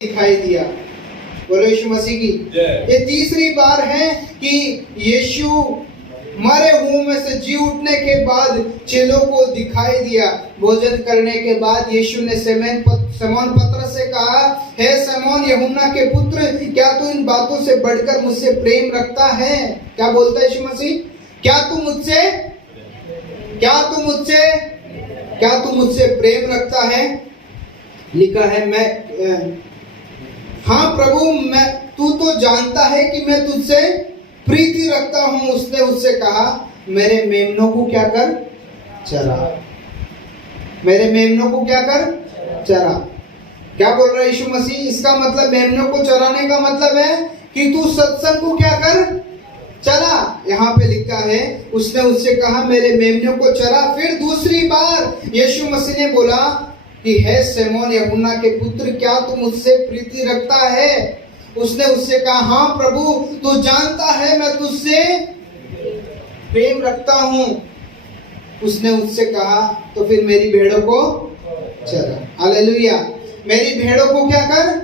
दिखाई दिया। बोलो यीशु मसीह की। ये तीसरी बार है कि यीशु मरे हुओं में से जी उठने के बाद चेलों को दिखाई दिया। भोजन करने के बाद यीशु ने शमौन पतरस से कहा, हे शमौन यूहन्ना के पुत्र, क्या तू इन बातों से बढ़कर मुझसे प्रेम रखता है? क्या बोलता है यीशु मसीह? क्या तू मुझसे प्रेम रखता है? लिखा है, हाँ प्रभु, तू तो जानता है कि मैं तुझसे प्रीति रखता हूं। उसने उससे कहा, मेरे मेमनों को क्या कर? चरा। मेरे मेमनों को क्या कर? चरा। क्या बोल रहा है यीशु मसीह? इसका मतलब मेमनों को चराने का मतलब है कि तू सत्संग को क्या कर? चला। यहाँ पे लिखा है, उसने उससे कहा, मेरे मेमनों को चरा। फिर दूसरी बार यीशु मसीह ने बोला कि हे शमौन यूहन्ना के पुत्र, क्या तू मुझसे प्रीति रखता है? उसने उससे कहा, हाँ प्रभु, तू जानता है मैं तुझसे प्रेम रखता हूं। उसने उससे कहा, तो फिर मेरी भेड़ों को चरा। हालेलुया। मेरी भेड़ों को क्या कर?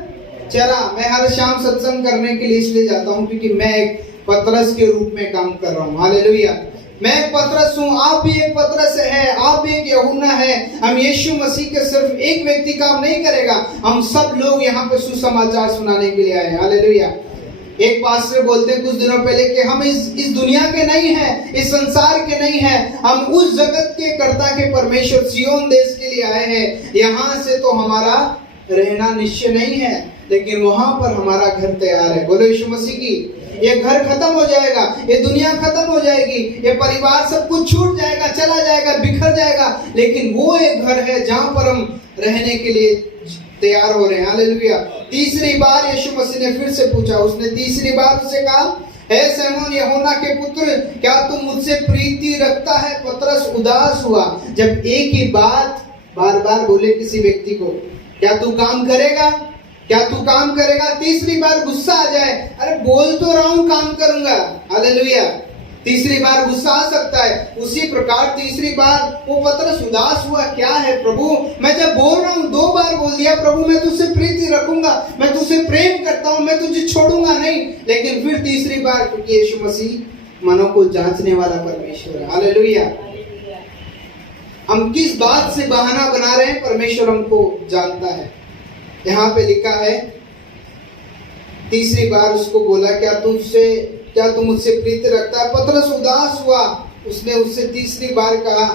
चरा। मैं हर शाम सत्संग करने के लिए इसलिए जाता हूं क्योंकि मैं एक पतरस के रूप में काम कर रहा हूं। हालेलुया। मैं एक पतरस हूँ, आप भी एक पतरस है, आप भी एक यूहन्ना है। हम यीशु मसीह के सिर्फ एक व्यक्ति काम नहीं करेगा, हम सब लोग यहाँ पे सुसमाचार सुनाने के लिए आए हैं। हालेलुया। एक पास्टर बोलते हैं कुछ दिनों पहले कि हम इस दुनिया के नहीं हैं, इस संसार के नहीं हैं, हम उस जगत के कर्ता के परमेश्वर सिय्योन देश के लिए आए हैं। यहाँ से तो हमारा रहना निश्चय नहीं है, लेकिन वहां पर हमारा घर तैयार है। बोलो यीशु मसीह की। ये घर खत्म हो जाएगा, ये दुनिया खत्म हो जाएगी, ये परिवार सब कुछ छूट जाएगा, चला जाएगा, बिखर जाएगा, लेकिन वो एक घर है जहां पर हम रहने के लिए तैयार हो रहे हैं। हालेलुया। तीसरी बार यीशु मसीह ने फिर से पूछा। उसने तीसरी बार उससे कहा, हे शमौन यूहन्ना के पुत्र, क्या तुम मुझसे प्रीति रखता है? पतरस उदास हुआ जब एक ही बात बार बार बोले किसी व्यक्ति को। क्या तू काम करेगा? क्या तू काम करेगा? तीसरी बार गुस्सा आ जाए, अरे बोल तो रहा हूं काम करूंगा। हालेलुया। तीसरी बार गुस्सा आ सकता है। उसी प्रकार तीसरी बार वो पतरस उदास हुआ। क्या है प्रभु, मैं जब बोल रहा हूं, 2 बार बोल दिया प्रभु, मैं तुझसे प्रीति रखूंगा, मैं तुझसे प्रेम करता हूं, मैं तुझे छोड़ूंगा नहीं। लेकिन फिर तीसरी बार, क्योंकि यीशु मसीह मनों को जांचने वाला परमेश्वर है। हालेलुया। हम किस बात से बहाना बना रहे हैं, परमेश्वर हमको जानता है। यहाँ पे लिखा है, तीसरी बार उसको बोला, क्या तू मुझसे प्रीति रखता है? पतरस उदास हुआ। उसने उससे तीसरी बार कहा,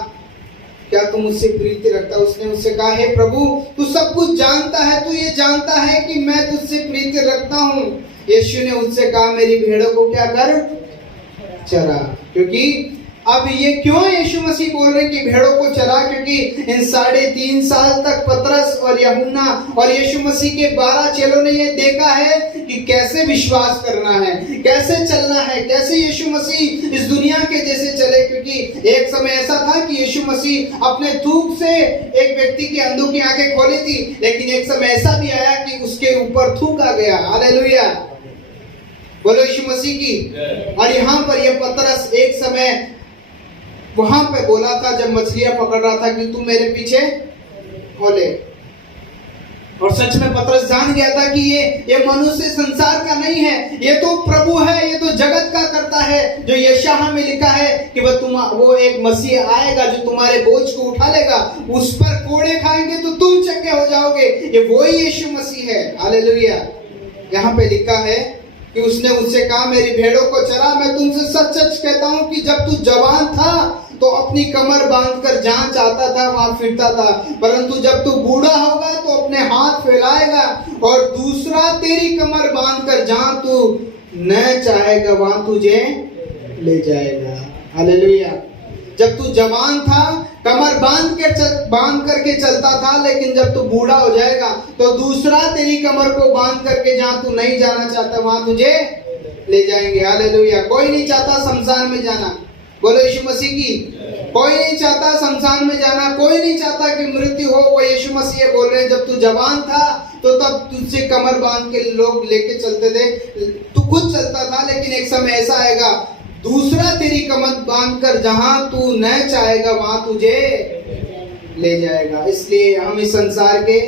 क्या तू मुझसे प्रीति रखता है? उसने उससे कहा, हे प्रभु, तू सब कुछ जानता है, तू ये जानता है कि मैं तुझसे प्रीति रखता हूँ। यीशु ने उससे कहा, मेरी भेड़ों को क्या कर? चरा। क्योंकि अब ये क्यों यीशु मसीह बोल रहे हैं कि भेड़ों को चरा? क्योंकि इन 3.5 साल तक पतरस और यूहन्ना और यीशु मसीह के 12 चेलों ने ये देखा है कि कैसे विश्वास करना है, कैसे चलना है, कैसे यीशु मसीह इस दुनिया के जैसे चले। क्योंकि एक समय ऐसा था कि यीशु मसीह अपने थूक से एक व्यक्ति की अंधों की आंखें खोली थी, लेकिन एक समय ऐसा भी आया कि उसके ऊपर थूक आ गया। हालेलुया। बोलो यीशु मसीह की। और यहाँ पर यह पतरस एक समय वहां पे बोला था जब मछलियां पकड़ रहा था कि तू मेरे पीछे हो ले। और सच में पतरस जान गया था कि ये मनुष्य संसार का नहीं है, ये तो प्रभु है, ये तो जगत का करता है। जो यशायाह में लिखा है कि वो एक मसीह आएगा जो तुम्हारे बोझ को उठा लेगा, उस पर कोड़े खाएंगे तो तुम चंगे हो जाओगे। ये वही यीशु मसीह है। हालेलुया। यहाँ पे लिखा है कि उसने उससे कहा, मेरी भेड़ों को चरा। मैं तुमसे सच सच कहता हूं कि जब तू जवान था तो अपनी कमर बांधकर जहां चाहता था वहां फिरता था, परंतु जब तू बूढ़ा होगा तो अपने हाथ फैलाएगा और दूसरा तेरी कमर बांधकर जहां तू न चाहेगा वहां तुझे ले जाएगा। हालेलुया। जब तू जवान था कमर बांध करके चलता था, लेकिन जब तू बूढ़ा हो जाएगा तो दूसरा तेरी कमर को बांध करके जहां तू नहीं जाना चाहता वहां तुझे ले जाएंगे। हालेलुया। कोई नहीं चाहता शमशान में जाना। बोलो यीशु मसीह की। कोई नहीं चाहता शमशान में जाना, कोई नहीं चाहता कि मृत्यु हो। वो यीशु मसीह बोल रहे हैं, जब तू जवान था तो तब तुझसे कमर बांध के लोग लेके चलते थे, तू खुद चलता था, लेकिन एक समय ऐसा आएगा दूसरा तेरी कमर बांधकर जहां तू न चाहेगा वहां तुझे ले जाएगा। इसलिए हम इस संसार के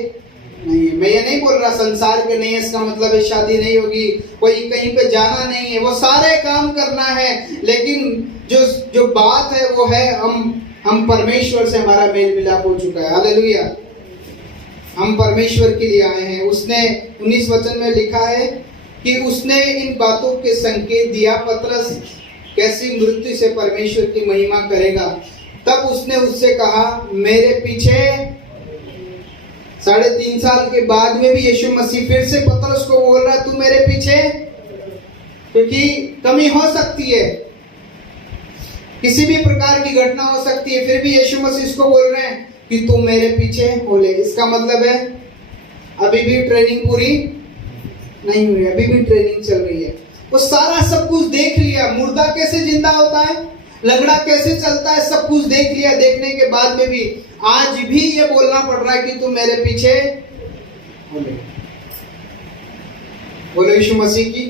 नहीं है। मैं ये नहीं बोल रहा संसार के नहीं है, इसका मतलब है शादी नहीं होगी, कोई कहीं पे जाना नहीं है, वो सारे काम करना है, लेकिन जो बात है वो है हम परमेश्वर से हमारा मेल मिलाप हो चुका है। हालेलुया। हम परमेश्वर के लिए आए हैं। उसने 19 वचन में लिखा है कि उसने इन बातों के संकेत दिया, पतरस कैसी मृत्यु से परमेश्वर की महिमा करेगा। तब उसने उससे कहा मेरे पीछे। 3.5 साल के बाद में भी यीशु मसीह फिर से पतरस को बोल रहा है तू मेरे पीछे, क्योंकि कमी हो सकती है, किसी भी प्रकार की घटना हो सकती है, फिर भी यीशु मसीह इसको बोल रहे हैं कि तू मेरे पीछे हो ले। इसका मतलब है अभी भी ट्रेनिंग पूरी नहीं हुई है, अभी भी ट्रेनिंग चल रही है। वो सारा सब कुछ देख लिया, मुर्दा कैसे जिंदा होता है, लंगड़ा कैसे चलता है, सब कुछ देख लिया। देखने के बाद में भी आज भी ये बोलना पड़ रहा है कि तू मेरे पीछे हो ले। बोलो यीशु मसीह की।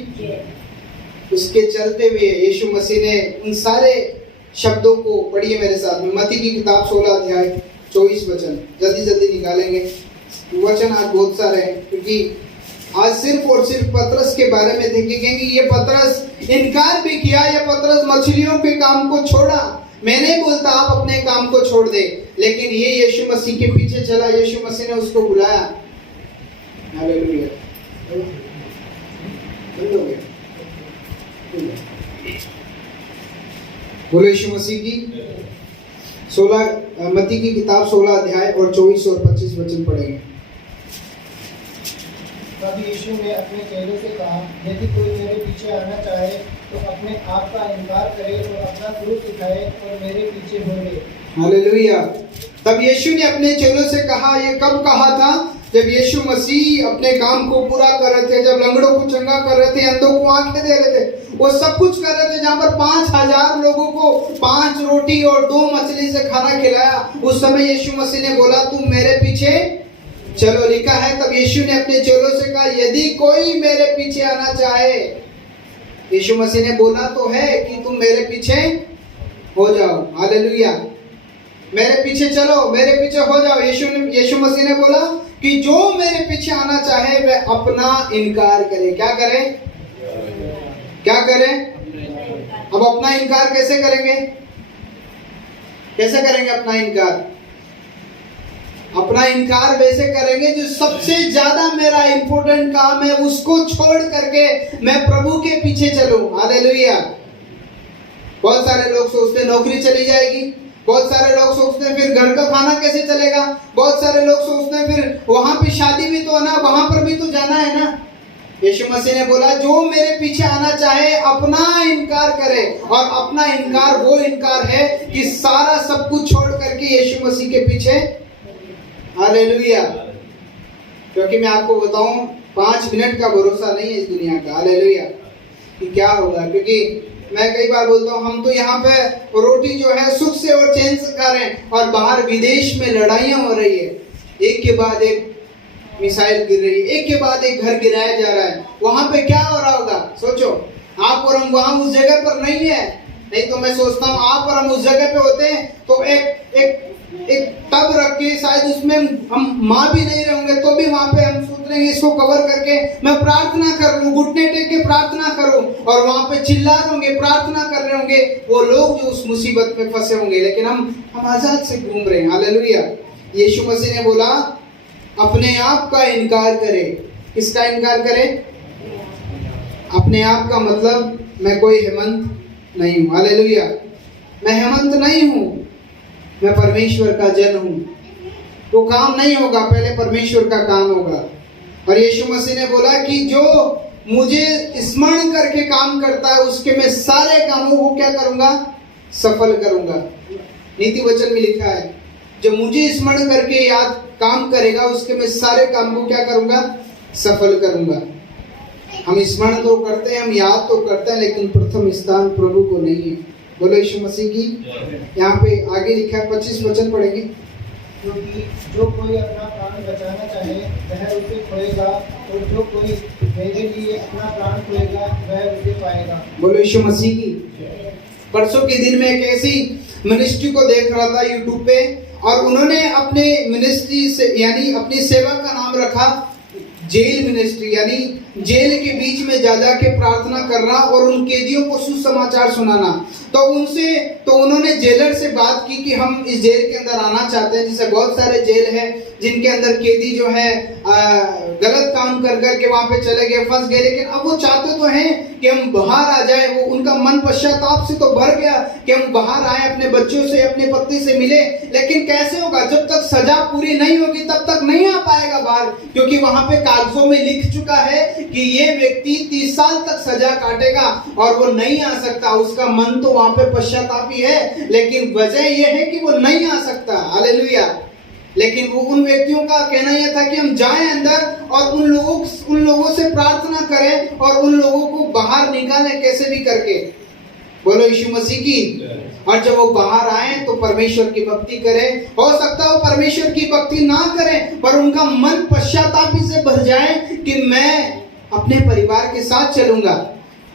उसके चलते हुए यीशु मसीह ने उन सारे शब्दों को, पढ़िए मेरे साथ में, मत्ती की किताब 16 अध्याय 24 वचन, जल्दी जल्दी निकालेंगे। वचन आज बहुत सारे हैं, क्योंकि आज सिर्फ और सिर्फ पतरस के बारे में देखेंगे कि ये पतरस इनकार भी किया, ये पतरस मछलियों के काम को छोड़ा। मैं नहीं बोलता आप अपने काम को छोड़ दे, लेकिन ये यीशु मसीह के पीछे चला, यीशु मसीह ने उसको बुलाया। हालेलुया। बोलो यीशु मसीह की। 16 मत्ती की किताब 16 अध्याय और 24 और 25 वचन पढ़ेंगे। तब यीशु ने अपने चेलों से कहा यदि कोई मेरे पीछे आना चाहे तो अपने आप का इनकार करे और अपना क्रूस उठाए और मेरे पीछे हो ले। हालेलुया। तब यीशु ने अपने चेलों से कहा, ये कब कहा था? जब यीशु मसीह अपने काम को पूरा कर रहे थे, जब लंगड़ों को चंगा कर रहे थे, अंधों को आंखें दे रहे थे, वो सब कुछ कर रहे थे। जहाँ पर 5000 लोगों को 5 रोटी और 2 मछली से खाना खिलाया, उस समय यीशु मसीह ने बोला तुम मेरे पीछे चलो। लिखा है तब यीशु ने अपने चेलों से कहा यदि कोई मेरे पीछे आना चाहे। यीशु मसीह ने बोला तो है कि तुम मेरे पीछे हो जाओ। हालेलुया। मेरे पीछे चलो, मेरे पीछे हो जाओ। यीशु मसीह ने बोला कि जो मेरे पीछे आना चाहे वह अपना इनकार करे। क्या करे? क्या करे? अब अपना इनकार कैसे करेंगे? कैसे करेंगे अपना इनकार? अपना इनकार वैसे करेंगे जो सबसे ज्यादा मेरा इंपॉर्टेंट काम है उसको छोड़ करके मैं प्रभु के पीछे चलूं। हालेलुया। बहुत सारे लोग सोचते नौकरी चली जाएगी, बहुत सारे लोग सोचते हैं फिर घर का खाना कैसे चलेगा, बहुत सारे लोग सोचते हैं फिर वहां पे शादी भी तो है ना, वहां पर भी तो जाना है ना। यीशु मसीह ने बोला जो मेरे पीछे आना चाहे अपना इनकार करे, और अपना इनकार वो इनकार है कि सारा सब कुछ छोड़ करके यीशु मसीह के पीछे। हालेलुया। क्योंकि मैं आपको बताऊं 5 मिनट का भरोसा नहीं है इस दुनिया का। हालेलुया। कि क्या होगा, क्योंकि मैं कई बार बोलता हूं हम तो यहाँ पे रोटी जो है सुख से और चैन से खा रहे हैं, और बाहर विदेश में लड़ाइयां हो रही है, एक के बाद एक मिसाइल गिर रही है, एक के बाद एक घर गिराया जा रहा है। वहां पे क्या हो रहा होगा सोचो। आप और हम वहां उस जगह पर नहीं है, नहीं तो मैं सोचता हूँ आप और हम उस जगह पे होते हैं तो एक टब रख के शायद उसमें हम माँ भी नहीं रहेंगे तो भी वहां पे हम सोच रहे हैं इसको कवर करके मैं प्रार्थना कर लूं, घुटने टेक के प्रार्थना करूं, और वहां पे चिल्ला रहे होंगे, प्रार्थना कर रहे होंगे वो लोग जो उस मुसीबत में फंसे होंगे, लेकिन हम आजाद से घूम रहे हैं। हालेलुया। यीशु मसीह ने बोला अपने आप का इनकार करे। किसका इनकार करे? अपने आप का मतलब मैं कोई हेमंत नहीं हूं। हालेलुया। मैं हेमंत नहीं हूं, मैं परमेश्वर का जन हूं। तो काम नहीं होगा, पहले परमेश्वर का काम होगा। और यीशु मसीह ने बोला कि जो मुझे स्मरण करके काम करता है उसके मैं सारे कामों को क्या करूंगा? सफल करूंगा। नीति वचन में लिखा है जो मुझे स्मरण करके याद काम करेगा उसके मैं सारे काम को क्या करूंगा? सफल करूंगा। हम स्मरण तो करते हैं, हम याद तो करते हैं, लेकिन प्रथम स्थान प्रभु को नहीं है। बोलो यीशु मसीह की। यहाँ पे आगे लिखा है 25 वचन पढ़ेंगे। क्योंकि जो कोई अपना प्राण बचाना चाहे वह उसे खोएगा, और जो कोई मेरे लिए अपना प्राण खोएगा वह उसे पाएगा। बोलो यीशु मसीह की। परसों के दिन में एक ऐसी मिनिस्ट्री को देख रहा था यूट्यूब पे, और उन्होंने अपने मिनिस्ट्री से यानी अपनी सेवा का नाम रखा जेल मिनिस्ट्री, यानी जेल के बीच में जा के प्रार्थना करना और उन कैदियों को सुसमाचार सुनाना। तो उन्होंने जेलर से बात की कि हम इस जेल के अंदर आना चाहते हैं। जैसे बहुत सारे जेल है जिनके अंदर कैदी जो है गलत काम कर के वहां पे चले गए, फंस गए, लेकिन अब वो चाहते तो हैं कि हम बाहर आ जाए। वो उनका मन पश्चाताप से तो भर गया कि हम बाहर आए, अपने बच्चों से, अपने पत्नी से मिले, लेकिन कैसे होगा? जब तक सजा पूरी नहीं होगी तब तक नहीं आ पाएगा बाहर, क्योंकि वहां पे कागजों में लिख चुका है कि ये व्यक्ति 30 साल तक सजा काटेगा और वो नहीं आ सकता। उसका मन तो वहां पे पश्चातापी है, लेकिन वजह यह है कि वो नहीं आ सकता। हालेलुया। लेकिन वो उन व्यक्तियों का कहना यह था कि हम जाएं अंदर और उन लोगों से प्रार्थना करें और उन लोगों को बाहर निकालें कैसे भी करके। बोलो यीशु मसीह की। और जब वो बाहर आए तो परमेश्वर की भक्ति करें। हो सकता है वो परमेश्वर की भक्ति ना करें, पर उनका मन पश्चातापी से भर जाए कि मैं अपने परिवार के साथ चलूंगा।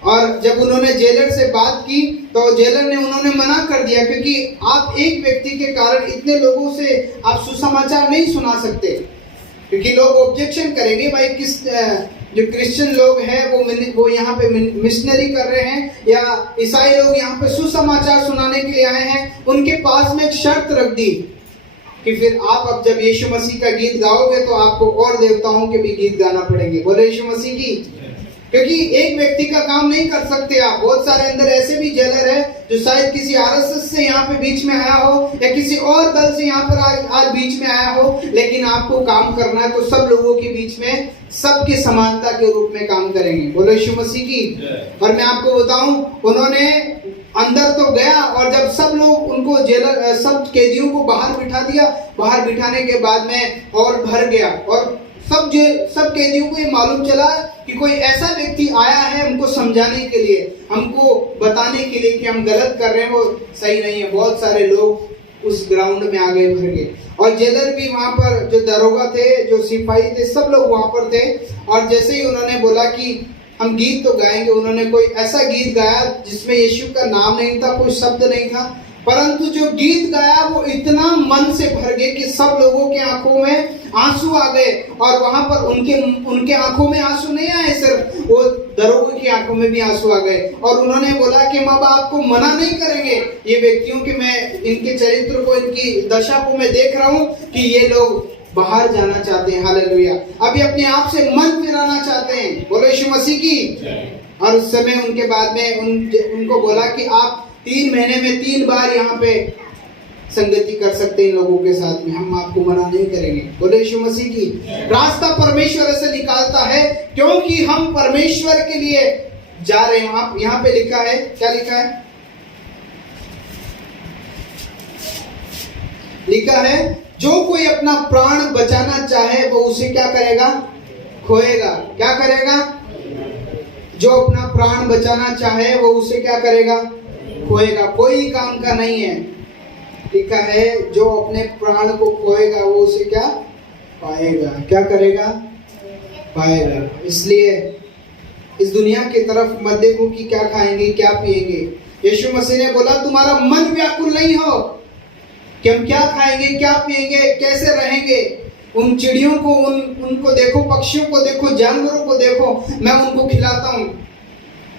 और जब उन्होंने जेलर से बात की तो जेलर ने उन्होंने मना कर दिया, क्योंकि आप एक व्यक्ति के कारण इतने लोगों से आप सुसमाचार नहीं सुना सकते, क्योंकि लोग ऑब्जेक्शन करेंगे। भाई किस जो क्रिश्चियन लोग हैं वो यहाँ पे मिशनरी कर रहे हैं, या ईसाई लोग यहाँ पे सुसमाचार सुनाने के लिए आए हैं। उनके पास में एक शर्त रख दी कि फिर आप अब जब यीशु मसीह का गीत गाओगे तो आपको और देवताओं के भी गीत गाना पड़ेंगे। बोले यीशु मसीह की। क्योंकि एक व्यक्ति का काम नहीं कर सकते आप। बहुत सारे अंदर ऐसे भी जेलर है जो शायद किसी आरएसएस से यहाँ पे बीच में आया हो या किसी और दल से यहाँ पर आज बीच में आया हो, लेकिन आपको काम करना है तो सब लोगों के बीच में सबकी समानता के रूप में काम करेंगे। बोलो यीशु मसीह की। और मैं आपको बताऊं, उन्होंने अंदर तो गया और जब सब लोग उनको जेलर सब कैदियों को बाहर बिठा दिया, बाहर बिठाने के बाद में और भर गया और सब कैदियों को ये मालूम चला कि कोई ऐसा व्यक्ति आया है हमको समझाने के लिए, हमको बताने के लिए कि हम गलत कर रहे हैं, वो सही नहीं है। बहुत सारे लोग उस ग्राउंड में आ गए, भर गए। और जेलर भी वहां पर, जो दरोगा थे, जो सिपाही थे, सब लोग वहां पर थे। और जैसे ही उन्होंने बोला कि हम गीत तो गाएंगे, उन्होंने कोई ऐसा गीत गाया जिसमें यीशु का नाम नहीं था, कोई शब्द नहीं था, परंतु जो गीत गाया वो इतना मन से भर गए कि सब लोगों के आंखों में आंसू आ गए। और वहां पर उनके आंखों में आंसू नहीं आए, सिर्फ वो दरोगे की आंखों में भी आंसू आ गए। और उन्होंने बोला कि माँ बाप को मना नहीं करेंगे ये व्यक्तियों के, मैं इनके चरित्र को, इनकी दशा को मैं देख रहा हूँ कि ये लोग बाहर जाना चाहते हैं। हालेलुया। अभी अपने आप से मन फिराना चाहते हैं। बोलो यीशु मसीह की। और उस समय उनके बाद में उनको बोला कि आप 3 महीने में 3 बार यहाँ पे संगति कर सकते हैं इन लोगों के साथ में, हम आपको मना नहीं करेंगे। बोले यीशु मसीह की। रास्ता परमेश्वर से निकालता है, क्योंकि हम परमेश्वर के लिए जा रहे हैं। यहाँ पे लिखा है, क्या लिखा है? लिखा है जो कोई अपना प्राण बचाना चाहे वो उसे क्या करेगा? खोएगा। क्या करेगा? जो अपना प्राण बचाना चाहे वो उसे क्या करेगा? खोएगा। कोई काम का नहीं है। लिखा है जो अपने प्राण को खोएगा वो उसे क्या पाएगा? क्या करेगा? पाएगा। इसलिए इस दुनिया की तरफ मत देखो कि क्या खाएंगे, क्या पिएंगे। यीशु मसीह ने बोला तुम्हारा मन व्याकुल नहीं हो कि हम क्या खाएंगे, क्या पिएंगे, कैसे रहेंगे। उन चिड़ियों को, उनको देखो, पक्षियों को देखो, जानवरों को देखो, मैं उनको खिलाता हूँ।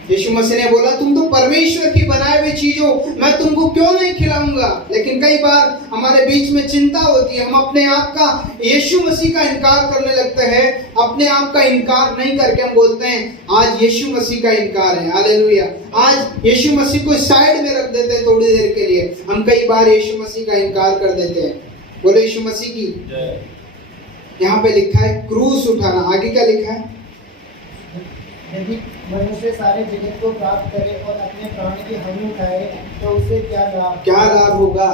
यीशु मसीह ने बोला तुम तो परमेश्वर की बनाई हुई चीज हो, मैं तुमको क्यों नहीं खिलाऊंगा। लेकिन कई बार हमारे बीच में चिंता होती है, हम अपने आप का, यीशु मसीह का इनकार करने लगते हैं। अपने आप का इनकार नहीं करके हम बोलते हैं आज यीशु मसीह का इनकार है। हालेलुया। आज यीशु मसीह को साइड में रख देते हैं थोड़ी देर के लिए। हम कई बार यीशु मसीह का इनकार कर देते हैं। बोले यीशु मसीह की। यहाँ पे लिखा है क्रूस उठाना। आगे क्या लिखा है? यदि मनुष्य सारे जगत को प्राप्त करे और अपने प्राण की हानि उठाए तो उसे क्या लाभ? क्या लाभ होगा?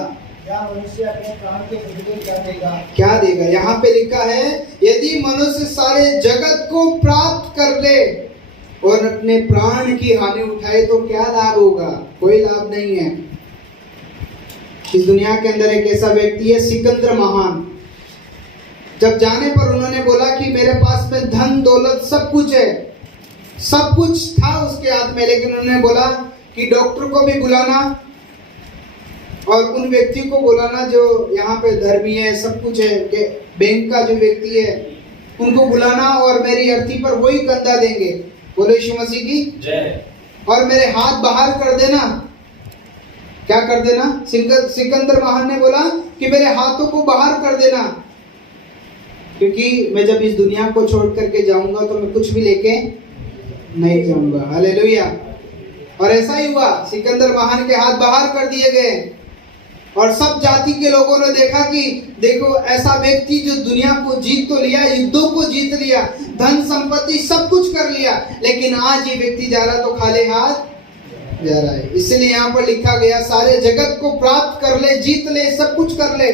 या मनुष्य अपने प्राण के बदले क्या देगा? क्या देगा? यहाँ पे लिखा है यदि मनुष्य सारे जगत को प्राप्त कर ले और अपने प्राण की हानि उठाए तो क्या लाभ होगा? कोई लाभ नहीं है। इस दुनिया के अंदर एक ऐसा व्यक्ति है सिकंदर महान। जब जाने पर उन्होंने बोला कि मेरे पास में धन दौलत सब कुछ है, सब कुछ था उसके हाथ में, लेकिन उन्होंने बोला कि डॉक्टर को भी बुलाना, और उन व्यक्ति को बुलाना जो यहाँ पे धर्मी है, सब कुछ है, कि बैंक का जो व्यक्ति है उनको बुलाना और मेरी अर्थी पर वही कंधा देंगे। बोलो यीशु मसीह की जय। और मेरे हाथ बाहर कर देना। क्या कर देना? सिकंदर महान ने बोला कि मेरे हाथों को बाहर कर देना, क्योंकि मैं जब इस दुनिया को छोड़ करके जाऊंगा तो मैं कुछ भी लेके नहीं जाऊंगा। हालेलुया। और ऐसा ही हुआ, सिकंदर महान के हाथ बाहर कर दिए गए और सब जाति के लोगों ने देखा कि देखो ऐसा व्यक्ति जो दुनिया को जीत तो लिया, युद्धों को जीत लिया, धन संपत्ति सब कुछ कर लिया, लेकिन आज ये व्यक्ति जा रहा तो खाली हाथ जा रहा है। इसलिए यहाँ पर लिखा गया सारे जगत को प्राप्त कर ले, जीत ले, सब कुछ कर ले,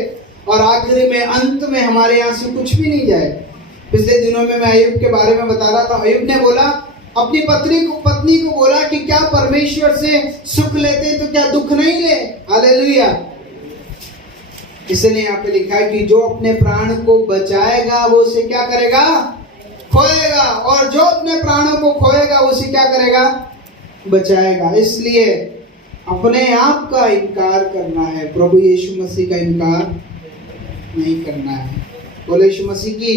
और आखिरी में अंत में हमारे यहाँ से कुछ भी नहीं जाए। पिछले दिनों में मैं अय्यूब के बारे में बता रहा था। अय्यूब ने बोला, अपनी पत्नी को बोला कि क्या परमेश्वर से सुख लेते तो क्या दुख नहीं ले। हालेलुया। इसलिए यहाँ पे लिखा है कि जो अपने प्राण को बचाएगा वो उसे क्या करेगा? खोएगा, और जो अपने प्राणों को खोएगा उसे क्या करेगा? बचाएगा। इसलिए अपने आप का इनकार करना है, प्रभु यीशु मसीह का इनकार नहीं करना है। बोले यीशु मसीह की।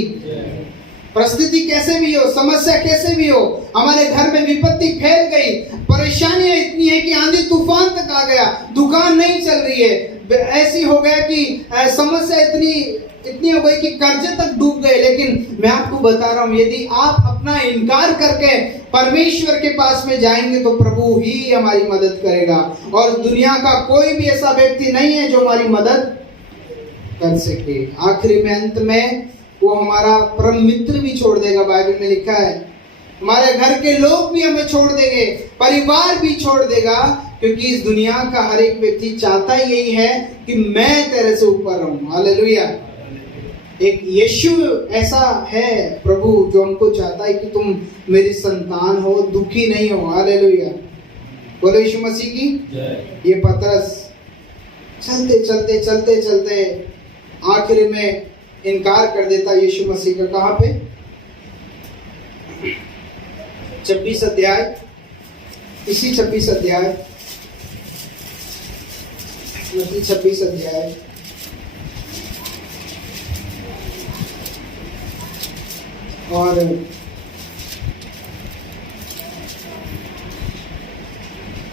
परिस्थिति कैसे भी हो, समस्या कैसे भी हो, हमारे घर में विपत्ति फैल गई, परेशानियां इतनी है कि आंधी तूफान तक आ गया, दुकान नहीं चल रही है, ऐसी हो गया कि समस्या इतनी हो गई कि कर्जे तक डूब गए, लेकिन मैं आपको बता रहा हूं, यदि आप अपना इनकार करके परमेश्वर के पास में जाएंगे तो प्रभु ही हमारी मदद करेगा, और दुनिया का कोई भी ऐसा व्यक्ति नहीं है जो हमारी मदद कर सके। आखिरी में, अंत में वो हमारा परम मित्र भी छोड़ देगा। बाइबल में लिखा है हमारे घर के लोग भी हमें छोड़ देंगे, परिवार भी छोड़ देगा, क्योंकि इस दुनिया का हर एक व्यक्ति चाहता ही यही है कि मैं तेरे से ऊपर रहूं। हालेलुया। एक यीशु ऐसा है प्रभु जो हमको चाहता है कि तुम मेरी संतान हो, दुखी नहीं हो। हालेलुया। बोलो यीशु मसीह की जय। ये पतरस चलते चलते चलते चलते आखिर में इनकार कर देता यीशु मसीह का। कहाँ पे? 26 अध्याय, इसी 26 अध्याय, 26 अध्याय और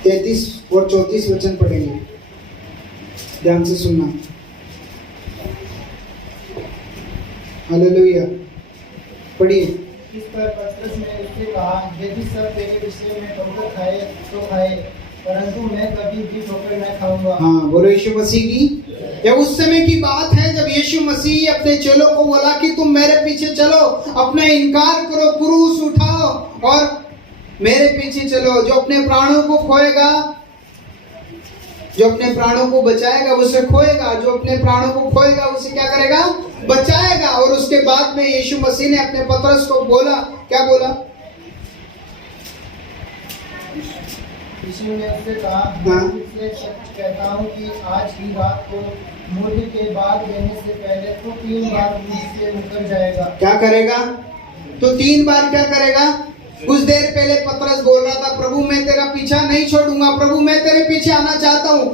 33 और 34 वचन पढ़ेंगे। ध्यान से सुनना। हालेलुया। पढ़िए। इस पर पतरस ने उससे कहा, यदि सब तेरे विषय में ठोकर खाए तो खाए, परंतु मैं कभी भी ठोकर न खाऊंगा। हाँ, बोलो यीशु मसीह की। यह उस समय की बात है जब यीशु मसीह अपने चेलों को बोला कि तुम मेरे पीछे चलो, अपना इनकार करो, क्रूस उठाओ और मेरे पीछे चलो। जो अपने प्राणों को खोएगा, जो अपने प्राणों को बचाएगा उसे खोएगा, जो अपने प्राणों को खोएगा उसे क्या करेगा? बचाएगा। और उसके बाद में यीशु मसीह ने अपने पतरस को बोला, क्या बोला? यीशु ने उससे कहा, मैं तुझसे सच कहता हूँ कि आज ही रात को मुर्गी के बाग देने से पहले तो 3 बार मुझसे मुकर जाएगा। क्या करेगा? तो 3 बार क्या करेगा? कुछ देर पहले पतरस बोल रहा था, प्रभु मैं तेरा पीछा नहीं छोड़ूंगा, प्रभु मैं तेरे पीछे आना चाहता हूँ,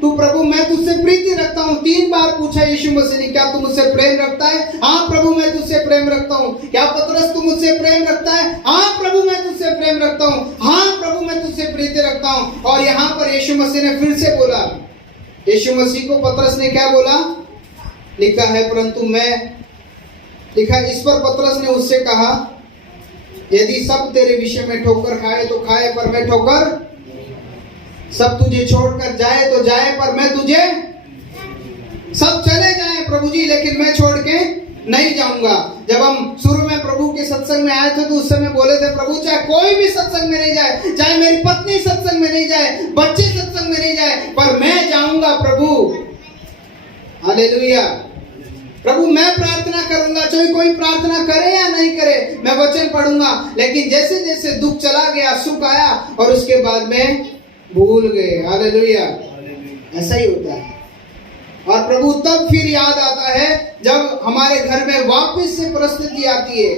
तू प्रभु मैं तुझसे प्रीति रखता हूँ। 3 बार पूछा यीशु मसीह ने, क्या तू मुझसे प्रेम रखता है? हाँ प्रभु मैं तुझसे प्रेम रखता हूँ। क्या पतरस तू मुझसे प्रेम रखता है? हाँ प्रभु मैं तुझसे प्रेम रखता हूँ। हाँ प्रभु मैं तुझसे प्रीति रखता हूँ। और यहाँ पर यीशु मसीह ने फिर से बोला, यीशु मसीह को पतरस ने क्या बोला? लिखा है, परंतु मैं, लिखा इस पर पतरस ने उससे कहा, यदि सब तेरे विषय में ठोकर खाए तो खाए, पर मैं ठोकर, सब तुझे छोड़कर जाए तो जाए, पर मैं तुझे, सब चले जाए प्रभु जी लेकिन मैं छोड़ के नहीं जाऊंगा। जब हम शुरू में प्रभु के सत्संग में आए थे तो उस समय बोले थे, प्रभु चाहे कोई भी सत्संग में नहीं जाए, चाहे मेरी पत्नी सत्संग में नहीं जाए, बच्चे सत्संग में नहीं जाए, पर मैं जाऊंगा प्रभु। हालेलुया। प्रभु मैं प्रार्थना करूंगा, चाहे कोई प्रार्थना करे या नहीं करे, मैं वचन पढ़ूंगा। लेकिन जैसे जैसे दुख चला गया, सुख आया और उसके बाद में भूल गए। हालेलुया। ऐसा ही होता है। और प्रभु तब फिर याद आता है जब हमारे घर में वापस से परिस्थिति आती है,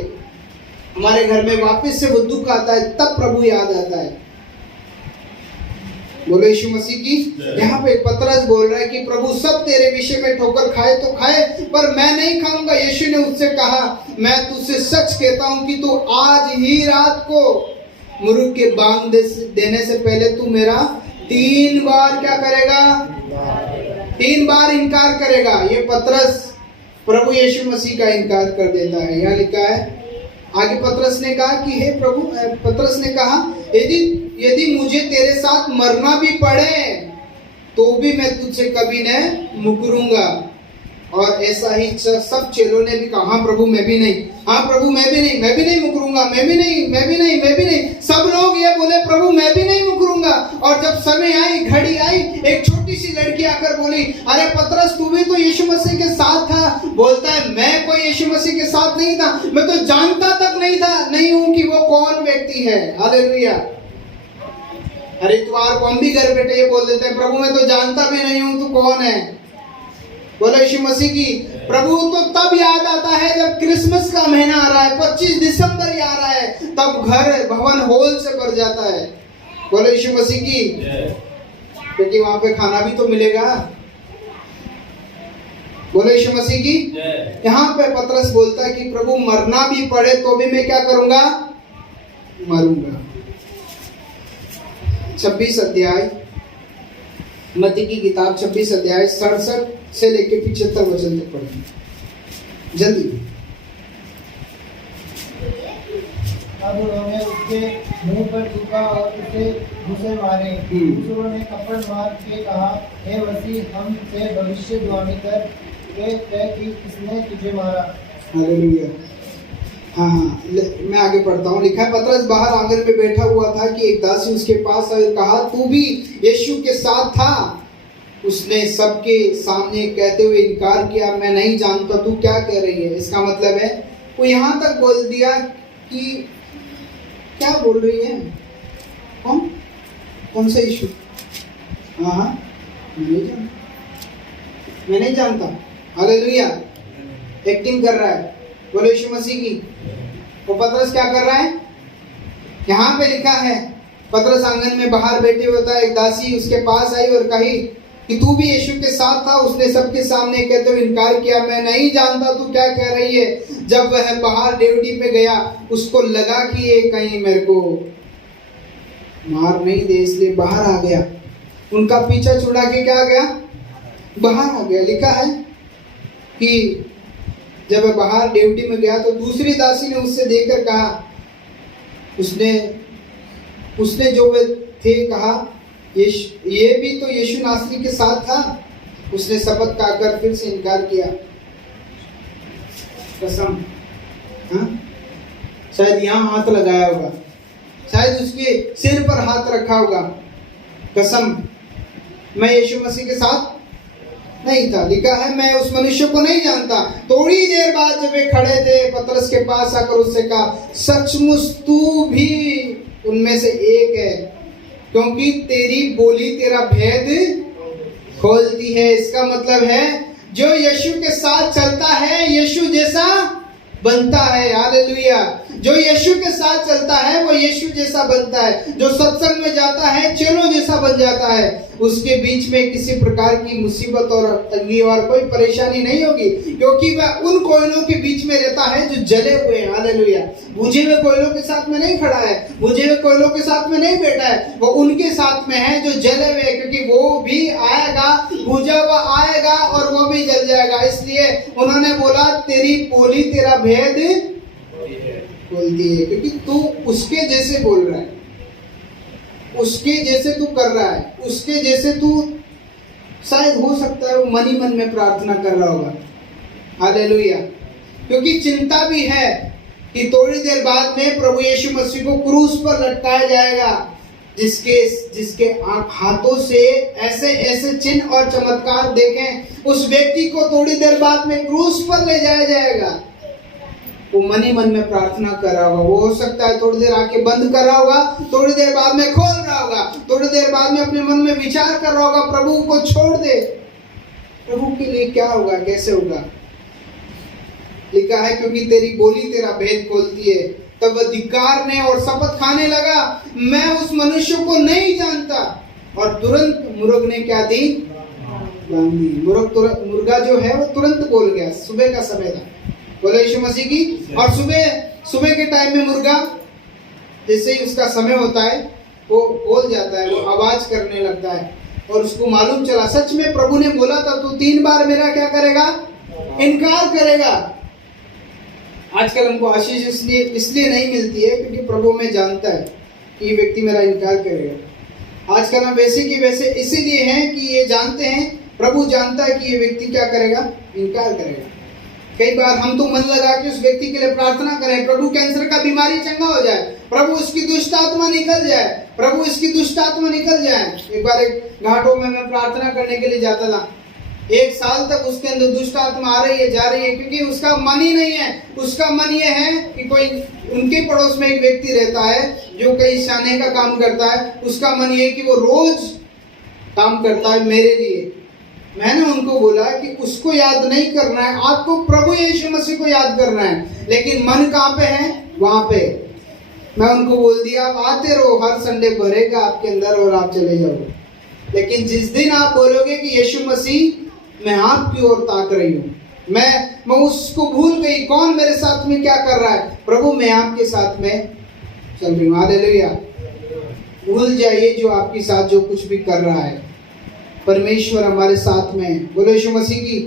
हमारे घर में वापस से वो दुख आता है, तब प्रभु याद आता है। बोलो यीशु मसीह की। यहाँ पे पतरस बोल रहा है कि प्रभु सब तेरे विषय में ठोकर खाए तो खाए, पर मैं नहीं खाऊंगा। यीशु ने उससे कहा, मैं तुझसे सच कहता हूं कि तू आज ही रात को मुर्ग के बांग देने से पहले तू मेरा 3 बार क्या करेगा? 3 बार इनकार करेगा। ये पतरस प्रभु यीशु मसीह का इनकार कर देता है। यहाँ लिखा है आगे, पतरस ने कहा कि हे प्रभु, पतरस ने कहा यदि मुझे तेरे साथ मरना भी पड़े तो भी मैं तुझसे कभी न मुकरूंगा। और ऐसा ही सब चेलों ने भी कहा, हाँ प्रभु मैं भी नहीं, हाँ प्रभु मैं भी नहीं मुकरूंगा, मैं भी नहीं। सब लोग ये बोले प्रभु मैं भी नहीं मुकरूंगा। और जब समय आई, घड़ी आई, एक छोटी सी लड़की आकर बोली, अरे पतरस तू भी तो यीशु मसीह के साथ था। बोलता है मैं कोई यीशु मसीह के साथ नहीं था, मैं तो जानता तक नहीं हूं कि वो कौन व्यक्ति है। हालेलुया। हरिद्वार को हम भी घर बैठे ये बोल देते हैं, प्रभु मैं तो जानता भी नहीं हूं तू कौन है। बोलो यीशु मसीह की। प्रभु तो तब याद आता है जब क्रिसमस का महीना आ रहा है, 25 दिसंबर ही आ रहा है, तब घर भवन हॉल से भर जाता है। बोलो यीशु मसीह की। क्योंकि वहां पे खाना भी तो मिलेगा। बोलो यीशु मसीह की। यहाँ पे पतरस बोलता है कि प्रभु मरना भी पड़े तो भी मैं क्या करूंगा? मरूंगा। 26 अध्याय मत्ती की किताब 26 अध्याय 67 से लेके 75 वचन तक पढ़ेंगे जल्दी। अब उन्होंने उसके मुंह पर थूका और उसे घूंसे मारे। दूसरों ने थप्पड़ मार के कहा, हे मसीह हम से भविष्यवाणी कर कि किसने तुझे मारा। हालेलुया। हाँ, मैं आगे पढ़ता हूँ। लिखा है पतरस बाहर आंगन में बैठा हुआ था कि एक दासी उसके पास आई और कहा, तू भी यीशु के साथ था। उसने सबके सामने कहते हुए इनकार किया, मैं नहीं जानता, तू क्या कह रही है। इसका मतलब है वो यहाँ तक बोल दिया कि क्या बोल रही है, कौन सा यीशु? हाँ मैं नहीं जानता। हालेलुया। एक्टिंग कर रहा है। बोलो यीशु मसीह की। वो पतरस क्या कर रहा है? यहाँ पे लिखा है पतरस आंगन में बाहर बैठे हुआ था, एक दासी उसके पास आई और कही कि तू भी यीशु के साथ था। उसने सबके सामने कहते हुए इनकार किया, मैं नहीं जानता, तू क्या कह रही है। जब वह बाहर डेवढ़ी पे गया, उसको लगा कि ये कहीं मेरे को मार नहीं दे, इसलिए बाहर आ गया। उनका पीछा छुड़ा के क्या गया? बाहर आ गया। लिखा है कि जब वह बाहर डेवढ़ी में गया तो दूसरी दासी ने उससे देखकर कहा, उसने जो वे थे कहा, ये भी तो यीशु नासरी के साथ था। उसने शपथ खाकर फिर से इनकार किया। कसम, हाँ? शायद यहाँ हाथ लगाया होगा, शायद उसके सिर पर हाथ रखा होगा। कसम, मैं यीशु मसीह के साथ नहीं था। लिखा है मैं उस मनुष्य को नहीं जानता। थोड़ी देर बाद जब वे खड़े थे, पतरस के पास आकर उससे कहा, सचमुच तू भी उनमें से एक है, क्योंकि तेरी बोली तेरा भेद खोलती है। इसका मतलब है जो यीशु के साथ चलता है यीशु जैसा बनता है। हालेलुया। जो यीशु के साथ चलता है वो यीशु जैसा बनता है। जो सत्संग में जाता है चेलों जैसा बन जाता है। उसके बीच में किसी प्रकार की मुसीबत और तंगी और कोई परेशानी नहीं होगी, क्योंकि वह उन कोयलों के बीच में रहता है जो जले हुए हैं। हालेलुया। बुझे हुए कोयलों के साथ में नहीं खड़ा है, बुझे हुए कोयलों के साथ में नहीं बैठा है, वो उनके साथ में है जो जले हुए, क्योंकि वो भी आएगा, बुझा हुआ आएगा और वो भी जल जाएगा। इसलिए उन्होंने बोला तेरी बोली तेरा भेद बोलती है, क्योंकि तू उसके जैसे बोल रहा है, उसके जैसे तू कर रहा है, उसके जैसे तू शायद हो सकता है वो मन ही मन में प्रार्थना कर रहा होगा। हालेलुया। क्योंकि चिंता भी है कि थोड़ी देर बाद में प्रभु यीशु मसीह को क्रूस पर लटकाया जाएगा, जिसके हाथों से ऐसे ऐसे चिन्ह और चमत्कार देखें, उस व्यक्ति को थोड़ी देर बाद में क्रूस पर ले जाया जाएगा। वो मन ही मन में प्रार्थना कर रहा होगा। वो हो सकता है थोड़ी देर आंखें बंद कर रहा होगा, थोड़ी देर बाद में खोल रहा होगा, थोड़ी देर बाद में अपने मन में विचार कर रहा होगा, प्रभु को छोड़ दे, प्रभु के लिए क्या होगा, कैसे होगा। लिखा है क्योंकि तेरी बोली तेरा भेद खोलती है। तब वह धिक्कारने और शपथ खाने लगा, मैं उस मनुष्य को नहीं जानता। और तुरंत मुर्ग ने क्या दी? बांग दी। मुर्गा जो है वो तुरंत बोल गया। सुबह का समय था, बोले यीशु मसीह की। और सुबह के टाइम में मुर्गा जैसे ही उसका समय होता है वो बोल जाता है, वो आवाज करने लगता है। और उसको मालूम चला सच में प्रभु ने बोला था तू 3 बार मेरा क्या करेगा? इनकार करेगा। आजकल हमको आशीष इसलिए नहीं मिलती है क्योंकि प्रभु में जानता है कि ये व्यक्ति मेरा इनकार करेगा। आजकल हम वैसे की वैसे इसीलिए हैं कि ये जानते हैं, प्रभु जानता है कि ये व्यक्ति क्या करेगा? इनकार करेगा। कई बार हम तो मन लगा के उस व्यक्ति के लिए प्रार्थना करें, प्रभु कैंसर का बीमारी चंगा हो जाए, प्रभु उसकी दुष्ट आत्मा निकल जाए, प्रभु इसकी दुष्ट आत्मा निकल जाए। एक बार एक घाटों में मैं प्रार्थना करने के लिए जाता था। 1 साल तक उसके अंदर दुष्ट आत्मा आ रही है, जा रही है, क्योंकि उसका मन ही नहीं है। उसका मन ये है कि कोई उनके पड़ोस में एक व्यक्ति रहता है जो कई शाने का काम करता है। उसका मन ये कि वो रोज काम करता है मेरे लिए। मैंने उनको बोला कि उसको याद नहीं करना है, आपको प्रभु यीशु मसीह को याद करना है। लेकिन मन कहाँ पे है? वहां पे। मैं उनको बोल दिया आप आते रहो, हर संडे भरेगा आपके अंदर और आप चले जाओगे। लेकिन जिस दिन आप बोलोगे कि यीशु मसीह मैं आपकी ओर ताक रही हूँ, मैं उसको भूल गई कौन मेरे साथ में क्या कर रहा है, प्रभु मैं आपके साथ में चल रही हूँ। हालेलुया। भूल जाइए जो आपके साथ जो कुछ भी कर रहा है, परमेश्वर हमारे साथ में। बोलो यीशु मसीह की।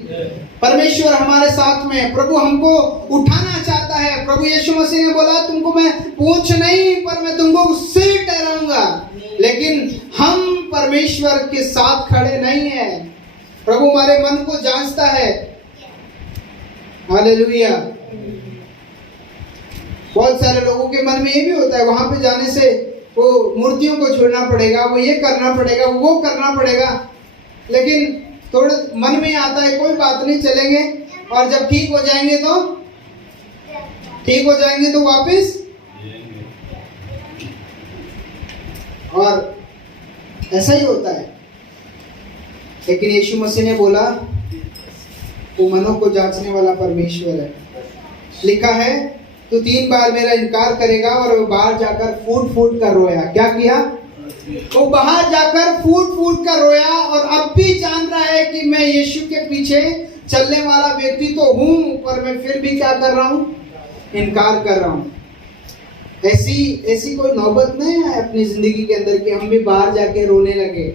परमेश्वर हमारे साथ में। प्रभु हमको उठाना चाहता है। प्रभु यीशु मसीह ने बोला तुमको मैं पूंछ नहीं पर मैं तुमको सिर ठहराऊंगा। लेकिन हम परमेश्वर के साथ खड़े नहीं है। प्रभु हमारे मन को जांचता है। हालेलुया। बहुत सारे लोगों के मन में ये भी होता है वहां पे जाने से वो मूर्तियों को छोड़ना पड़ेगा, वो ये करना पड़ेगा, वो करना पड़ेगा। लेकिन थोड़े मन में आता है कोई बात नहीं, चलेंगे और जब ठीक हो जाएंगे तो वापस। और ऐसा ही होता है। लेकिन यीशु मसीह ने बोला वो मनों को जांचने वाला परमेश्वर है। लिखा है तो 3 बार मेरा इनकार करेगा। और वो बाहर जाकर फूट कर रोया। क्या किया? वो बाहर जाकर फूट कर रोया। और अब भी जान रहा है कि मैं यीशु के पीछे चलने वाला व्यक्ति तो हूं, पर मैं फिर भी क्या कर रहा हूं? इनकार कर रहा हूं। ऐसी कोई नौबत नहीं है अपनी जिंदगी के अंदर कि हम भी बाहर जाके रोने लगे,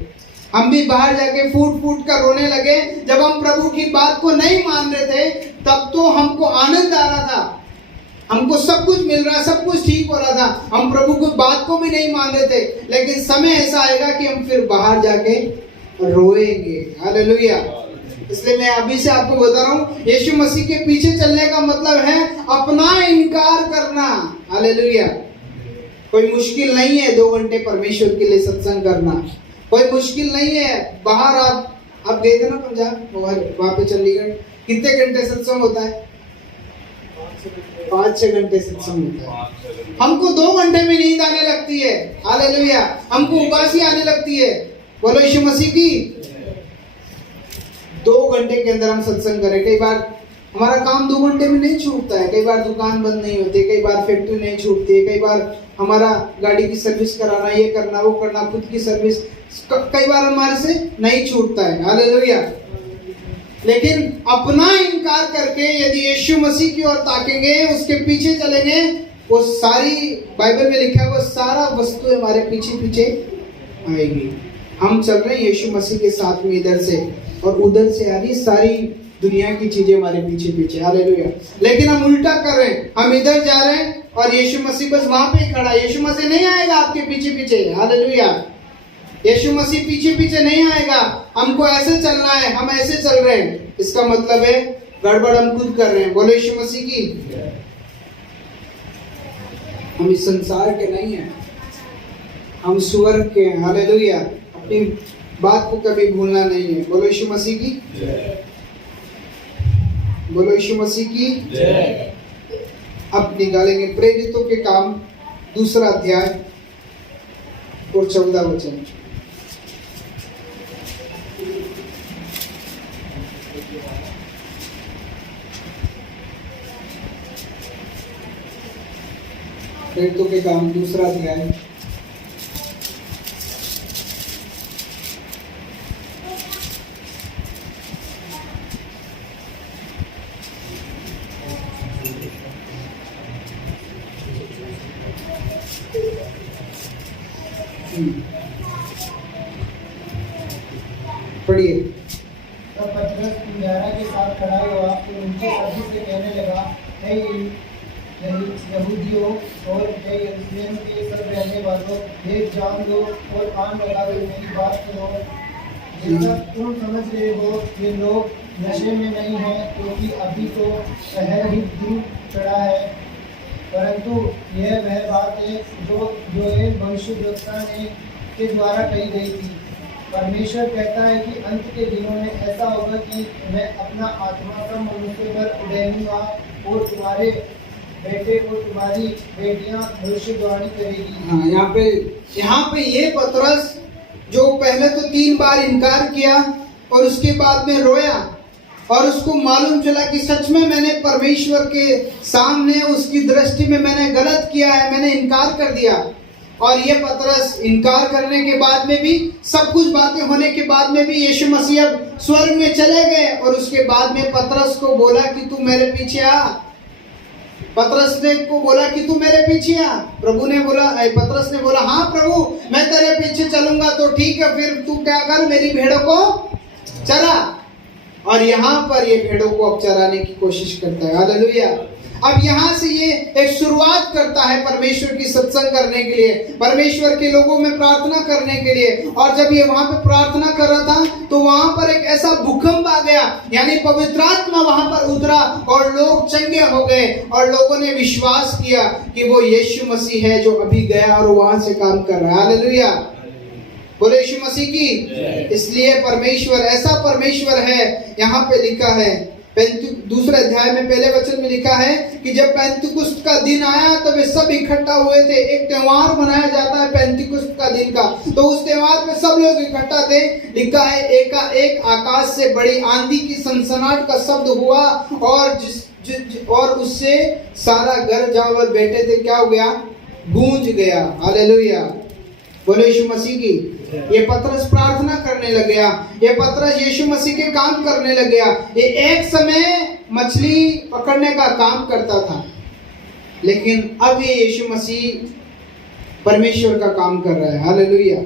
हम भी बाहर जाके फूट कर रोने लगे। जब हम प्रभु की बात को नहीं मान रहे थे तब तो हमको आनंद आ रहा था, हमको सब कुछ मिल रहा, सब कुछ ठीक हो रहा था, हम प्रभु की बात को भी नहीं मान रहे थे। लेकिन समय ऐसा आएगा कि हम फिर बाहर जाके रोएंगे। हालेलुया। इसलिए मैं अभी से आपको बता रहा हूँ, यीशु मसीह के पीछे चलने का मतलब है अपना इनकार करना। हालेलुया। कोई मुश्किल नहीं है 2 घंटे परमेश्वर के लिए सत्संग करना, कोई मुश्किल नहीं है। बाहर आप गए थे ना पंजाब, वहां पे चंडीगढ़, कितने घंटे सत्संग होता है? 5-6 घंटे सत्संग होता है। हमको 2 घंटे में नींद आने लगती है। हालेलुया। हमको उबासी आने लगती है। बोलो यीशु मसीह की। 2 घंटे के अंदर हम सत्संग करें। कई बार हमारा काम 2 घंटे में नहीं छूटता है। कई बार दुकान बंद नहीं होती, कई बार फैक्ट्री नहीं छूटती है, कई बार हमारा गाड़ी की सर्विस कराना, ये करना, वो करना, खुद की सर्विस कई बार हमारे से नहीं छूटता है। हालेलुया। लेकिन अपना इनकार करके यदि यीशु मसीह की ओर ताकेंगे, उसके पीछे चलेंगे, वो सारी बाइबल में लिखा है वो सारा वस्तु हमारे पीछे आएगी। हम चल रहे हैं यीशु मसीह के साथ में इधर से, और उधर से आ रही सारी दुनिया की चीजें हमारे पीछे। हालेलुया। लेकिन हम उल्टा कर रहे हैं, हम इधर जा रहे हैं और यीशु मसीह बस वहां पे ही खड़ा है। यीशु मसीह नहीं आएगा आपके पीछे। हालेलुया। यीशु मसीह पीछे नहीं आएगा। हमको ऐसे चलना है, हम ऐसे चल रहे हैं, इसका मतलब है गड़बड़ हम खुद कर रहे हैं। बोलो यीशु मसीह की। हम इस संसार के नहीं हैं, हम स्वर्ग के हैं। हालेलुया। अपनी बात को कभी भूलना नहीं है। बोलो यीशु मसीह की। बोलो यीशु मसीह की। अब निकालेंगे प्रेरितों के काम 2 अध्याय और 14 वचन। प्रेरितों के काम 2 अध्याय पढ़िए। तब पतरस 11 के साथ खड़ा हुआ तो उनके सभी से कहने लगा, हे यहूदियों और हे यरूशलेम के सब रहने वालों, देख जान लो और कान लगा लो, मेरी बात सुनो। जैसा तुम समझ रहे हो ये लोग नशे में नहीं हैं, क्योंकि अभी तो पहर ही दिन चढ़ा है, परंतु यह वह बात है जो एक भविष्यद्वक्ता ने के द्वारा कही गई थी। परमेश्वर कहता है कि अंत के दिनों में ऐसा होगा कि मैं अपना आत्मा सब मनुष्य पर उड़ेलूंगा और तुम्हारे बेटे और तुम्हारी बेटियां भविष्यवाणी करेगी। हाँ, यहाँ पे ये पतरस जो पहले तो 3 बार इनकार किया और उसके बाद में रोया और उसको मालूम चला कि सच में मैंने परमेश्वर के सामने उसकी दृष्टि में मैंने गलत किया है, मैंने इनकार कर दिया। और ये पतरस इनकार करने के बाद में भी, सब कुछ बातें होने के बाद में भी यीशु मसीह अब स्वर्ग में चले गए और उसके बाद में पतरस को बोला कि तू मेरे पीछे आ। पतरस ने को बोला कि तू मेरे पीछे आ। पतरस ने बोला, हाँ प्रभु मैं तेरे पीछे चलूंगा। तो ठीक है, फिर तू क्या कर, मेरी भेड़ों को चरा। और यहाँ पर ये भेड़ों को अब चराने की कोशिश करता है। हालेलुया। अब यहाँ से ये एक शुरुआत करता है परमेश्वर की सत्संग करने के लिए, परमेश्वर के लोगों में प्रार्थना करने के लिए। और जब ये वहां पे प्रार्थना कर रहा था तो वहां पर एक ऐसा भूकंप आ गया, यानी पवित्र आत्मा वहां पर उतरा और लोग चंगे हो गए और लोगों ने विश्वास किया कि वो यीशु मसीह है जो अभी गया और वहां से काम कर रहा है। हालेलुया, बोले यीशु मसीह की। इसलिए परमेश्वर ऐसा परमेश्वर है। यहाँ पे लिखा है दूसरे अध्याय में पहले वचन में लिखा है कि जब पेंतिकुस्त का दिन आया तो वे सब इकट्ठा हुए थे। एक त्योहार मनाया जाता है पेंतिकुस्त का दिन का, तो उस त्योहार में सब लोग इकट्ठा थे। लिखा है एकाएक आकाश से बड़ी आंधी की सनसनाहट का शब्द हुआ और उससे सारा घर जहाँ वो बैठे थे क्या हो गया, गूंज गया। हालेलुया, बोले यीशु मसीह की। ये पतरस प्रार्थना करने लग गया, ये पतरस यीशु मसीह के काम करने लग गया। ये एक समय मछली पकड़ने का काम करता था, लेकिन अब ये यीशु मसीह परमेश्वर का काम कर रहा है। हालेलुया।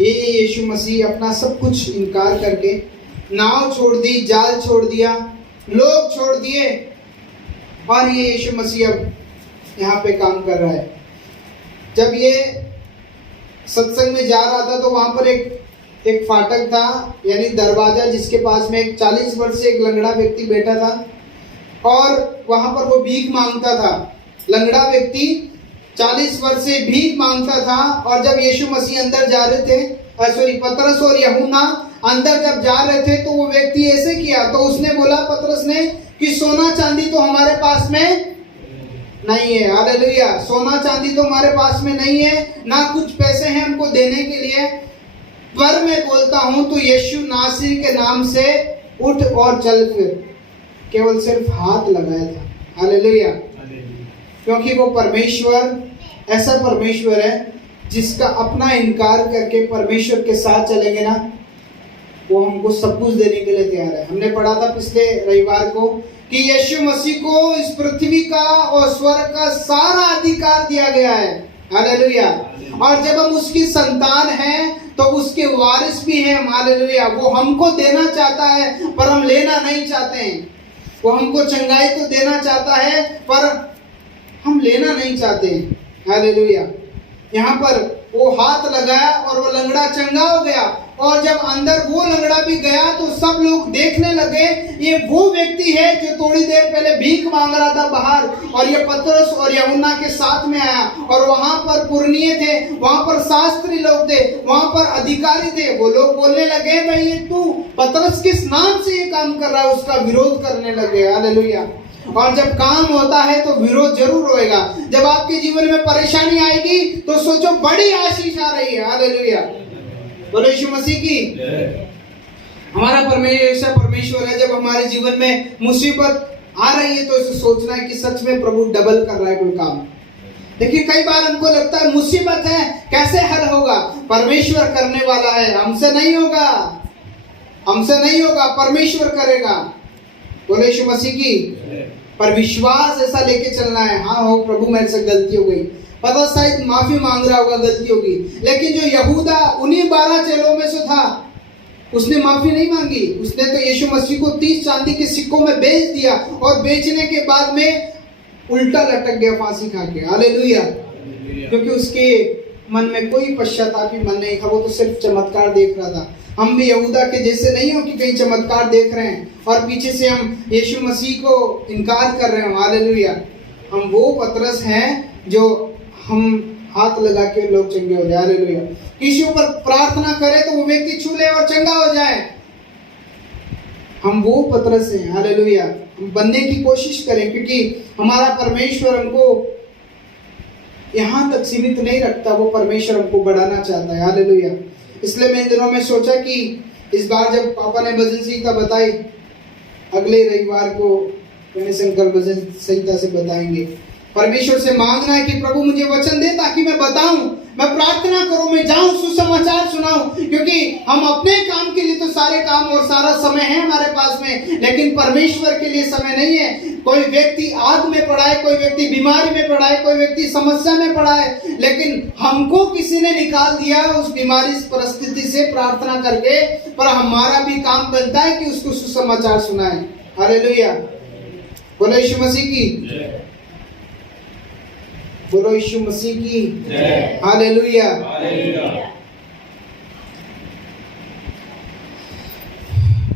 ये यीशु मसीह अपना सब कुछ इनकार करके नाव छोड़ दी, जाल छोड़ दिया, लोग छोड़ दिए और ये यीशु मसीह अब यहाँ पे काम कर रहा है। जब ये सत्संग में जा रहा था तो वहां पर एक फाटक था, यानी दरवाजा, जिसके पास में एक 40 वर्ष से एक लंगड़ा व्यक्ति बैठा था और वहां पर वो भीख मांगता था। लंगड़ा व्यक्ति 40 वर्ष से भीख मांगता था। और जब यीशु मसीह अंदर जा रहे थे, पतरस और यूहन्ना अंदर जब जा रहे थे तो वो व्यक्ति ऐसे किया, तो उसने बोला, पतरस ने, कि सोना चांदी तो हमारे पास में नहीं है। हालेलुया, सोना चांदी तो हमारे पास में नहीं है, ना कुछ पैसे हैं हमको देने के लिए, पर मैं बोलता हूं तो यीशु नासरी के नाम से उठ और चल फिर। केवल सिर्फ हाथ लगाया था। हालेलुया, क्योंकि वो परमेश्वर ऐसा परमेश्वर है जिसका अपना इनकार करके परमेश्वर के साथ चलेंगे ना, वो हमको सब कुछ देने के लिए तैयार है। हमने पढ़ा था पिछले रविवार को कि यीशु मसीह को इस पृथ्वी का और स्वर्ग का सारा अधिकार दिया गया है। हालेलुया। और जब हम उसकी संतान हैं तो उसके वारिस भी हैं। हालेलुया। वो हमको देना चाहता है पर हम लेना नहीं चाहते हैं। वो हमको चंगाई तो देना चाहता है पर हम लेना नहीं चाहते हैं। हालेलुया। यहाँ पर वो हाथ लगाया और वो लंगड़ा चंगा हो गया। और जब अंदर वो लंगड़ा भी गया तो सब लोग देखने लगे, ये वो व्यक्ति है जो थोड़ी देर पहले भीख मांग रहा था बाहर। और ये पतरस और यूहन्ना के साथ में आया और वहां पर पुरनिये थे, वहां पर शास्त्री लोग थे, वहां पर अधिकारी थे। वो लोग बोलने लगे, भाई ये तू पतरस किस नाम से ये काम कर रहा है, उसका विरोध करने लगे। हालेलुया। और जब काम होता है तो विरोध जरूर होएगा। जब आपके जीवन में परेशानी आएगी तो सोचो बड़ी आशीष आ रही है। हालेलुया, बोलो यीशु मसीह की। हमारा परमेश्वर है। जब हमारे जीवन में मुसीबत आ रही है तो इसे सोचना है कि सच में प्रभु डबल कर रहा है कोई काम। देखिए कई बार हमको लगता है मुसीबत है, कैसे हल होगा, परमेश्वर करने वाला है, हमसे नहीं होगा, हमसे नहीं होगा, परमेश्वर करेगा। बोले यीशु मसीह की। पर विश्वास ऐसा लेके चलना है, हाँ हो प्रभु मेरे से गलती हो गई, पतरस शायद माफी मांग रहा होगा गलती होगी, लेकिन जो यहूदा उन्हीं 12 चेलों में से था, उसने माफी नहीं मांगी। उसने तो यीशु मसीह को 30 चांदी के सिक्कों में बेच दिया और बेचने के बाद में उल्टा लटक गया फांसी खा के। हालेलुया। क्योंकि उसके मन में कोई पश्चाताप ही मन नहीं था, वो तो सिर्फ चमत्कार देख रहा था। हम भी यहूदा के जैसे नहीं हो कि कहीं चमत्कार देख रहे हैं और पीछे से हम यीशु मसीह को इनकार कर रहे हो। हालेलुया। हम वो पतरस हैं जो हम हाथ लगा के लोग चंगे हो जाए। हालेलुया। किसी ऊपर प्रार्थना करें तो वो व्यक्ति छू ले और चंगा हो जाए। हम वो पतरस हैं। हालेलुया। हम बनने की कोशिश करें, क्योंकि हमारा परमेश्वर हमको यहाँ तक सीमित नहीं रखता, वो परमेश्वर हमको बढ़ाना चाहता है। हालेलुया। इसलिए मैं इन दिनों में सोचा कि इस बार जब पापा ने भजन संहिता बताई, अगले रविवार को गणेश अंकल भजन संहिता से बताएंगे। परमेश्वर से मांगना है कि प्रभु मुझे वचन दे ताकि मैं बताऊं, मैं प्रार्थना करूं, मैं जाऊं, सुसमाचार सुनाऊं। क्योंकि हम अपने काम के लिए तो सारे काम और सारा समय है हमारे पास में, लेकिन परमेश्वर के लिए समय नहीं है। कोई व्यक्ति आग में पड़ा है, कोई व्यक्ति बीमारी में पड़ा है, कोई व्यक्ति समस्या में पड़ा है, लेकिन हमको किसी ने निकाल दिया उस बीमारी परिस्थिति से प्रार्थना करके। पर हमारा भी काम बनता है कि उसको सुसमाचार सुनाए। हालेलुया। बोलो यीशु मसीह की, बोलो यीशु मसीह की। हालेलुया।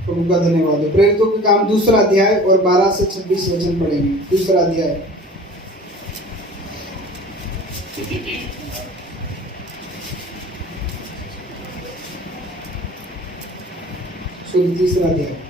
प्रभु का धन्यवाद हो। प्रेरितों के काम 2 अध्याय और 12 से 26 वचन पढ़ेंगे। 2 अध्याय शुरू 3 अध्याय।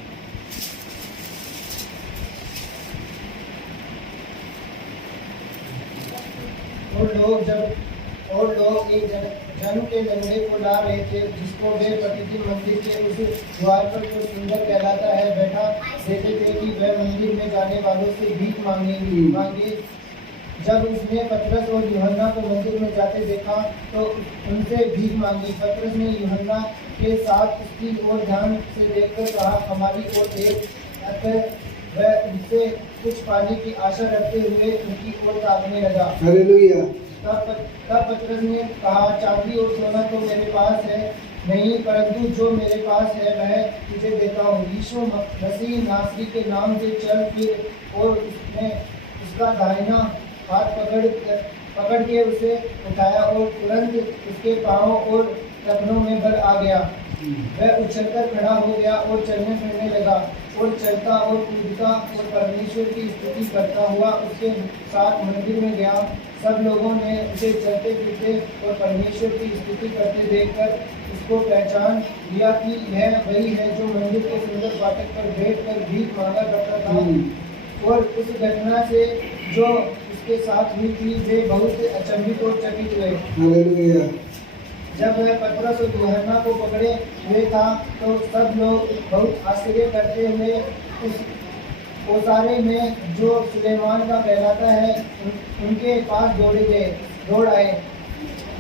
और लोग एक जन के लंगड़े को ला रहे थे, जिसको वे प्रतिदिन मंदिर के उस द्वार पर जो सुंदर कहलाता है बैठा देते थे कि वह मंदिर में जाने वालों से भीख मांगे। जब उसने पतरस और यूहन्ना को मंदिर में जाते देखा तो उनसे भीख मांगी। पतरस ने यूहन्ना के साथ उसकी ओर ध्यान से देखकर कहा, हमारी ओर देख। वह उनसे कुछ पाने की आशा रखते हुए उनकी ओर ताकने लगा। हालेलुया। तब पतरस ने कहा, चांदी और सोना तो मेरे पास है नहीं, परंतु जो मेरे पास है वह तुझे देता हूँ। यीशु मसीह नासरी के नाम से चल फिर, और उसने उसका दाहिना हाथ पकड़ के उसे उठाया और तुरंत उसके पाँव और टखनों में बल आ गया। वह उछलकर खड़ा हो गया और चलने फिरने लगा और चलता और कूदता और परमेश्वर की स्तुति करता हुआ उसके साथ मंदिर में गया। सब लोगों ने उसे चलते फिरते और परमेश्वर की स्तुति करते देखकर उसको पहचान लिया कि यह वही है जो मंदिर के सुंदर फाटक पर बैठकर भीख मांगा करता था। और उस घटना से जो उसके साथ हुई थी वे बहुत अचंभित और चकित हुए। हालेलुया। जब वह पतरस और यूहन्ना को पकड़े हुए था तो सब लोग बहुत आश्चर्य करते हुए उस ओसारे में जो सुलेमान का कहलाता है उनके पास दौड़ आए।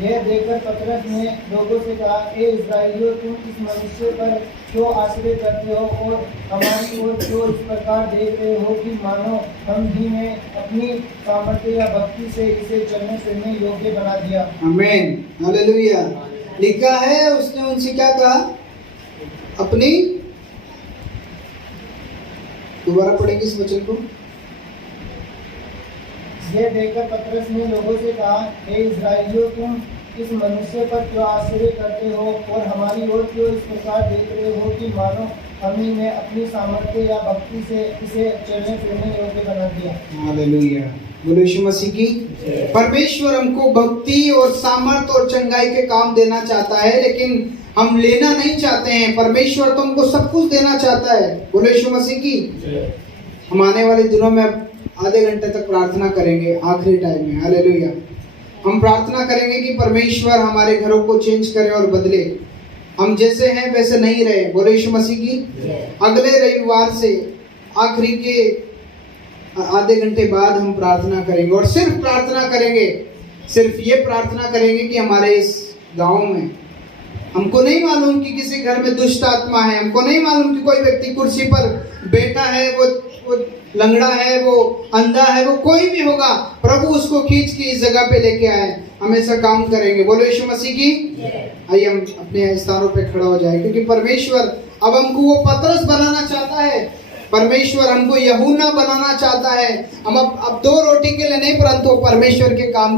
यह देखकर पतरस ने लोगों से कहा, ए इस्राएलियों, तुम इस मनुष्य पर क्यों आश्चर्य करते हो और हमारी ओर क्यों इस प्रकार देख रहे हो कि मानो हम ही ने अपनी सामर्थ्य या भक्ति से इसे चलने फिरने योग्य बना दिया। आमीन। हालेलुया। लिखा है उसने उनसे क्या कहा? अपनी, दोबारा पढ़ेंगे इस वचन को। यह देखकर पतरस ने लोगों से कहा, हे इस्राएलियों, तुम इस मनुष्य पर क्यों आश्चर्य करते हो और हमारी ओर क्यों इस प्रकार देख रहे हो कि मानो हम ही ने अपनी सामर्थ्य या भक्ति से इसे चलने फिरने योग्य बना दिया। हालेलुया। बोलो यीशु मसीह की। परमेश्वर हमको भक्ति और सामर्थ और चंगाई के काम देना चाहता है, लेकिन हम लेना नहीं चाहते हैं। परमेश्वर तुमको सब कुछ देना चाहता है। बोलो यीशु मसीह की। हम आने वाले दिनों में आधे घंटे तक प्रार्थना करेंगे, आखिरी टाइम में। हालेलुया। हम प्रार्थना करेंगे कि परमेश्वर हमारे घरों को चेंज करे और बदले, हम जैसे हैं वैसे नहीं रहे। बोलो यीशु मसीह की। अगले रविवार से आखिरी के आधे घंटे बाद हम प्रार्थना करेंगे और सिर्फ प्रार्थना करेंगे, सिर्फ ये प्रार्थना करेंगे कि हमारे इस गांव में, हमको नहीं मालूम कि किसी घर में दुष्ट आत्मा है, हमको नहीं मालूम कि कोई व्यक्ति कुर्सी पर बैठा है, वो लंगड़ा है, वो अंधा है, वो कोई भी होगा, प्रभु उसको खींच के इस जगह पे लेके आए, हमेशा काम करेंगे। बोलो यीशु मसीह की। आइए हम अपने स्थानों पे खड़ा हो जाए, क्योंकि परमेश्वर अब हमको वो पतरस बनाना चाहता है, परमेश्वर हमको यूहन्ना बनाना चाहता है। हम अब 2 रोटी के लिए नहीं, परंतु परमेश्वर के काम